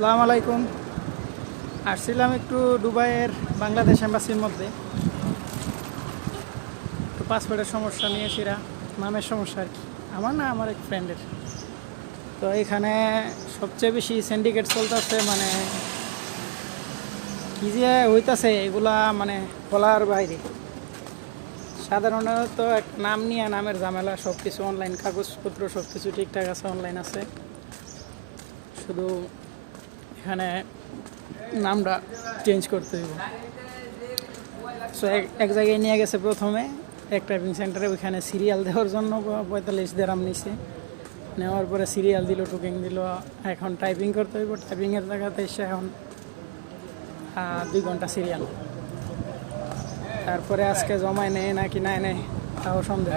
আসসালামু আলাইকুম। আসছিলাম একটু দুবাইয়ের বাংলাদেশ এম্বাসির মধ্যে, একটু পাসপোর্টের সমস্যা নিয়ে সেরা নামের সমস্যা আর কি, আমার না আমার এক ফ্রেন্ডের। তো এখানে সবচেয়ে বেশি সিন্ডিকেট চলতেছে, মানে কী যে হইতাছে এগুলা মানে বলার বাইরে। সাধারণত এক নাম নিয়ে নামের ঝামেলা, সব কিছু অনলাইন, কাগজপত্র সব কিছু ঠিকঠাক আছে, অনলাইন আছে, শুধু এখানে নামটা চেঞ্জ করতে হইব। সো এক জায়গায় নিয়ে গেছে প্রথমে এক টাইপিং সেন্টারে, ওইখানে সিরিয়াল দেওয়ার জন্য 45 দেরাম নিছে। নেওয়ার পরে সিরিয়াল দিল, টুকিং দিল, এখন টাইপিং করতে হইব। টাইপিংয়ের জায়গাতে এসে এখন 2 ঘন্টা সিরিয়াল। তারপরে আজকে জমায় নেয় নাকি নাই নেয় তাও সন্দেহ।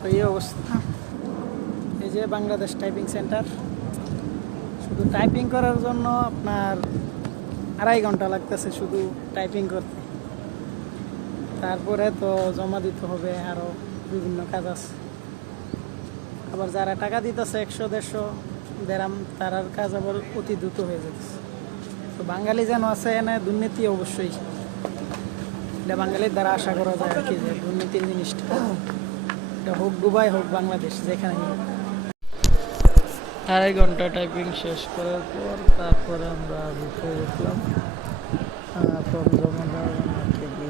তো এই অবস্থা। এই যে বাংলাদেশ টাইপিং সেন্টার, শুধু টাইপিং করার জন্য আপনার 2.5 ঘন্টা লাগতেছে শুধু টাইপিং করতে। তারপরে তো জমা দিতে হবে, আরও বিভিন্ন কাজ আছে। আবার যারা টাকা দিতেছে 100-150 দেরাম, তারার কাজ আবার অতি দ্রুত হয়ে যাচ্ছে। তো বাঙালি যেন আছে এনে দুর্নীতি, অবশ্যই এটা বাঙালির দ্বারা আশা করা যায় আর কি, যে দুর্নীতির জিনিসটা, এটা হোক দুবাই হোক বাংলাদেশ, যেখানে 2.5 ঘন্টা টাইপিং শেষ করার পর তারপরে আমরা ভিতরে দেখলাম ফর্ম জমা দেওয়ার জন্য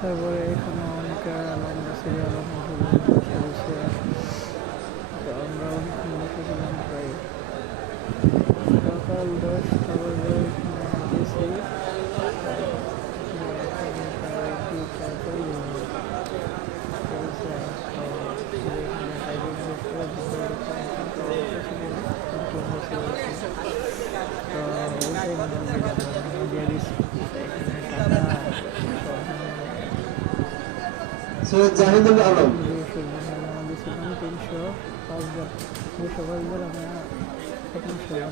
তারপরে এখানে অনেক লম্বা সিরিয়াল, আমরা অনেকক্ষণ বসেছিলাম, প্রায় সকাল 10টা বাজে গেছি। সৈয়দ জাহিদুল আলম 305 বার আমরা এখন 15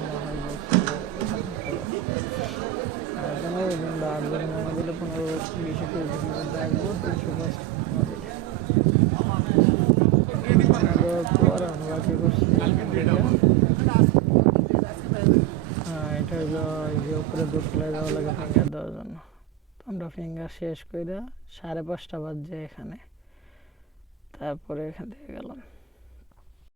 দিন বা 8 দিন জমা দিলে 15-20 দিনের মধ্যে আসবো। 305 পর আমরা কি করছি, এটা হলো যে উপরে দোতলায় যাওয়া লাগে ফিঙ্গার দেওয়ার জন্য। আমরা ফিঙ্গার শেষ করে 5:30 বাজছে এখানে, তারপরে এখান থেকে গেলাম।